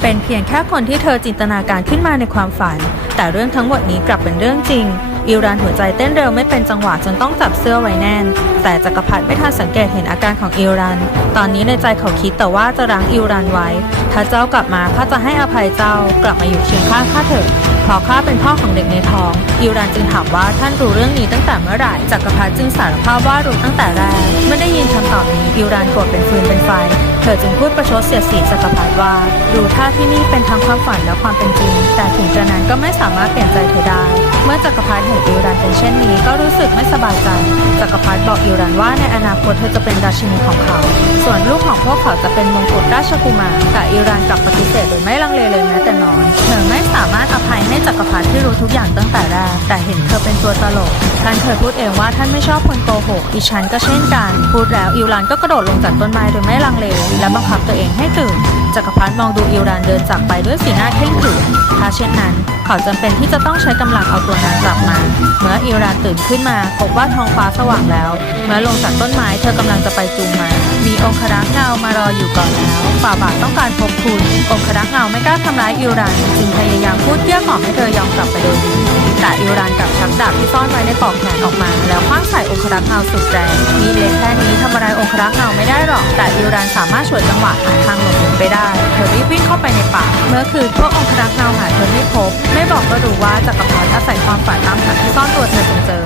เป็นเพียงแค่คนที่เธอจินตนาการขึ้นมาในความฝัน แต่เรื่องทั้งหมดนี้กลับเป็นเรื่องจริง อิรันหัวใจเต้นเร็วไม่เป็นจังหวะจนต้องจับเสื้อไว้แน่น แต่จักรพรรดิไม่ทันสังเกตเห็นอาการของอิรันตอนนี้ในใจเขาคิดแต่ว่าจะรั้งอิรันไว้ ถ้าเจ้ากลับมาข้าจะให้อภัยเจ้ากลับมาอยู่เคียงข้างข้าเถิดเพราะข้าเป็นพ่อของเด็กในท้อง อิรันจึงถามว่าท่านรู้เรื่องนี้ตั้งแต่เมื่อไหร่จักรพรรดิจึงสารภาพว่ารู้ตั้งแต่แรกเมื่อได้ยินคำตอบนี้อิรันโกรธเป็นฟืนเป็นไฟ เธอจึงพูดประชดเสียดสีจักรพรรดิว่า ดูท่าที่นี่เป็นทั้งความฝันและความเป็นจริง แต่ถึงกระนั้นก็ไม่สามารถเปลี่ยนใจเธอได้ เมื่อจักรพรรดิเห็นอิรันเป็นเช่นนี้ก็รู้สึกไม่สบายใจ จักรพรรดิบอกอิรันว่าในอนาคตเธอจะเป็นราชินีของเขา ส่วนลูกของพวกเขาจะเป็นมงกุฎราชกุมาร แต่อิรันกลับปฏิเสธโดยไม่ อย่างตั้งแต่แรก แต่เห็นเธอเป็นตัวตลก ท่านเคยพูดเองว่าท่านไม่ชอบคนโกหก ดิฉันก็เช่นกัน พูดแล้วอิวรันก็กระโดดลงจากต้นไม้โดยไม่ลังเล และบังคับตัวเองให้ตื่น จักรพรรดิมองดูอิวรันเดินจากไปด้วยสีหน้าเคร่งขรึมถ้าเช่นนั้น เขาจำเป็นที่จะต้องใช้กำลังเอาตัวนางกลับมา เมื่ออิวรันตื่นขึ้นมาพบว่าท้องฟ้าสว่างแล้ว เมื่อลงจากต้นไม้เธอกำลังจะไปจูงมามีองครักษ์เงามารออยู่ก่อนแล้ว ฝ่าบาทต้องการพบคุณองครักษ์เงาไม่กล้าทำร้ายอิรันจึงพยายามพูดเกลี้ยกล่อมให้เธอยอมกลับไปโดยดีแต่อิรันกลับชักดาบที่ซ่อนไว้ในปอกแขนออกมา แล้วคว้างใส่องครักษ์เงาสุดแรงมีเล็กแค่นี้ทำอะไรองครักษ์เงาไม่ได้หรอก แต่อิรันสามารถฉวยจังหวะหาทางหลบหนีไปได้ เธอรีบวิ่งเข้าไปในป่าเมื่อคืนพวกองครักษ์เงาหาเธอไม่พบ ไม่บอกก็รู้ว่าจักรพรรดิอาศัยความฝันตามหาที่ซ่อนตัวเธอจนเจอ